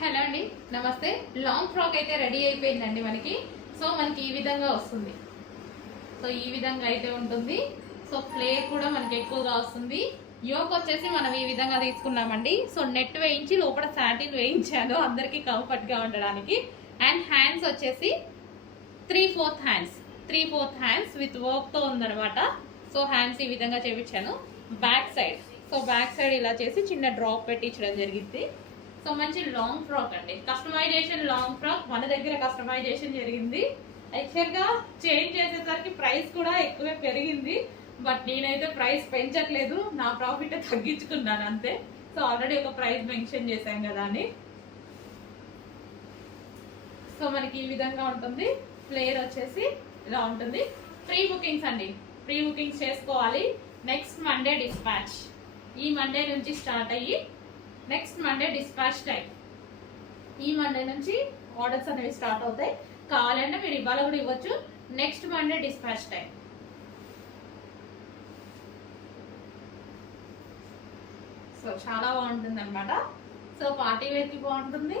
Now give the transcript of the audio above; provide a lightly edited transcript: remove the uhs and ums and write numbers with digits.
Hello అండి, నమస్తే. Long frock అయితే రెడీ అయిపోయిందండి మనకి. సో మనకి ఈ విధంగా వస్తుంది. సో ఈ విధంగా అయితే ఉంటుంది. సో ఫ్లేర్ కూడా మనకి ఎక్కువగా వస్తుంది. యోక్ వచ్చేసి మనం ఈ విధంగా తీసుకున్నామండి. సో నెట్ వేయించి లోపల సాటిన్ వేయించాను అందరికి కంఫర్ట్ గా ఉండడానికి. అండ్ హ్యాండ్స్ వచ్చేసి 3/4 హ్యాండ్స్ విత్ వర్క్ తో ఉందనమాట. సో హ్యాండ్స్ ఈ విధంగా చేపించాను. బ్యాక్ సైడ్ ఇలా చేసి చిన్న డ్రాప్ పెట్టించడం జరిగింది. సో మంచి లాంగ్ ఫ్రాక్ అండి, కస్టమైజేషన్ లాంగ్ ఫ్రాక్ మన దగ్గర కస్టమైజేషన్ జరిగింది. యాక్చువల్ గా చేంజ్ చేసేసరికి ప్రైస్ కూడా ఎక్కువే పెరిగింది. బట్ నేనైతే ప్రైస్ పెంచట్లేదు, నా ప్రాఫిట్ తగ్గించుకున్నాను అంతే. సో ఆల్రెడీ ఒక ప్రైస్ మెన్షన్ చేశాం కదా అని. సో మనకి ఈ విధంగా ఉంటుంది. ఫ్లేర్ వచ్చేసి ఇలా ఉంటుంది. ప్రీ బుకింగ్స్ అండి, ప్రీ బుకింగ్స్ చేసుకోవాలి. Next Monday dispatch. ఈ మండే నుంచి స్టార్ట్ అయ్యి నెక్స్ట్ మండే డిస్పాచ్ టైం. ఈ మండే నుంచి ఆర్డర్స్ అనేవి స్టార్ట్ అవుతాయి. కావాలంటే మీరు ఇవాళ కూడా ఇవ్వచ్చు. Next Monday dispatch time. So చాలా బాగుంటుంది అనమాట. సో పార్టీ వేర్కి బాగుంటుంది,